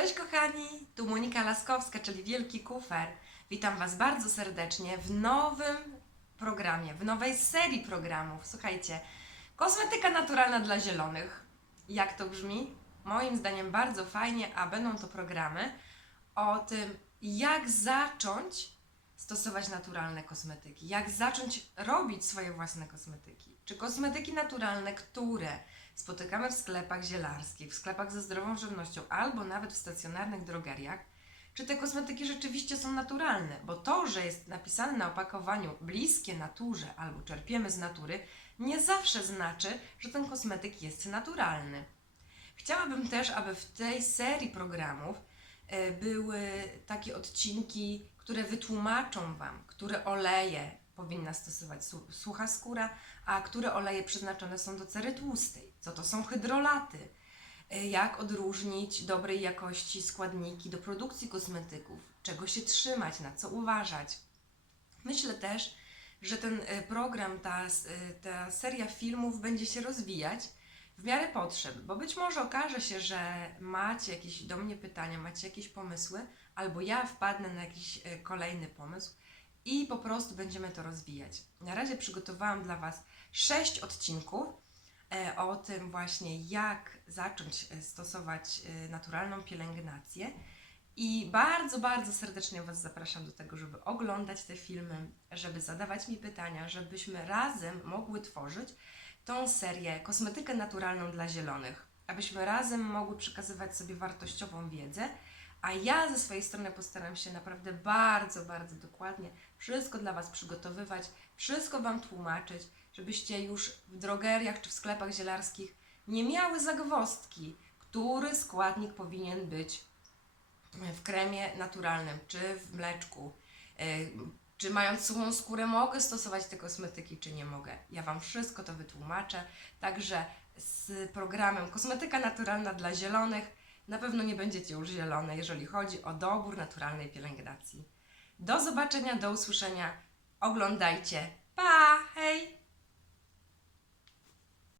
Cześć kochani, tu Monika Laskowska, czyli Wielki Kufer. Witam Was bardzo serdecznie w nowym programie, w nowej serii programów. Słuchajcie, kosmetyka naturalna dla zielonych. Jak to brzmi? Moim zdaniem bardzo fajnie, a będą to programy o tym, jak zacząć stosować naturalne kosmetyki, jak zacząć robić swoje własne kosmetyki. Czy kosmetyki naturalne, które spotykamy w sklepach zielarskich, w sklepach ze zdrową żywnością albo nawet w stacjonarnych drogeriach, czy te kosmetyki rzeczywiście są naturalne? Bo to, że jest napisane na opakowaniu bliskie naturze albo czerpiemy z natury, nie zawsze znaczy, że ten kosmetyk jest naturalny. Chciałabym też, aby w tej serii programów e, były takie odcinki, które wytłumaczą Wam, które oleje powinna stosować su- sucha skóra, a które oleje przeznaczone są do cery tłustej. Co to są hydrolaty? E, Jak odróżnić dobrej jakości składniki do produkcji kosmetyków? Czego się trzymać, na co uważać? Myślę też, że ten e, program, ta, e, ta seria filmów będzie się rozwijać w miarę potrzeb, bo być może okaże się, że macie jakieś do mnie pytania, macie jakieś pomysły, albo ja wpadnę na jakiś kolejny pomysł i po prostu będziemy to rozwijać. Na razie przygotowałam dla Was sześć odcinków e, o tym właśnie, jak zacząć e, stosować e, naturalną pielęgnację. I bardzo, bardzo serdecznie Was zapraszam do tego, żeby oglądać te filmy, żeby zadawać mi pytania, żebyśmy razem mogły tworzyć tą serię Kosmetykę naturalną dla zielonych, abyśmy razem mogły przekazywać sobie wartościową wiedzę, a ja ze swojej strony postaram się naprawdę bardzo, bardzo dokładnie wszystko dla Was przygotowywać, wszystko Wam tłumaczyć, żebyście już w drogeriach czy w sklepach zielarskich nie miały zagwozdki, który składnik powinien być w kremie naturalnym czy w mleczku. E, Czy mając suchą skórę mogę stosować te kosmetyki, czy nie mogę? Ja Wam wszystko to wytłumaczę. Także z programem Kosmetyka Naturalna dla Zielonych na pewno nie będziecie już zielone, jeżeli chodzi o dobór naturalnej pielęgnacji. Do zobaczenia, do usłyszenia. Oglądajcie. Pa!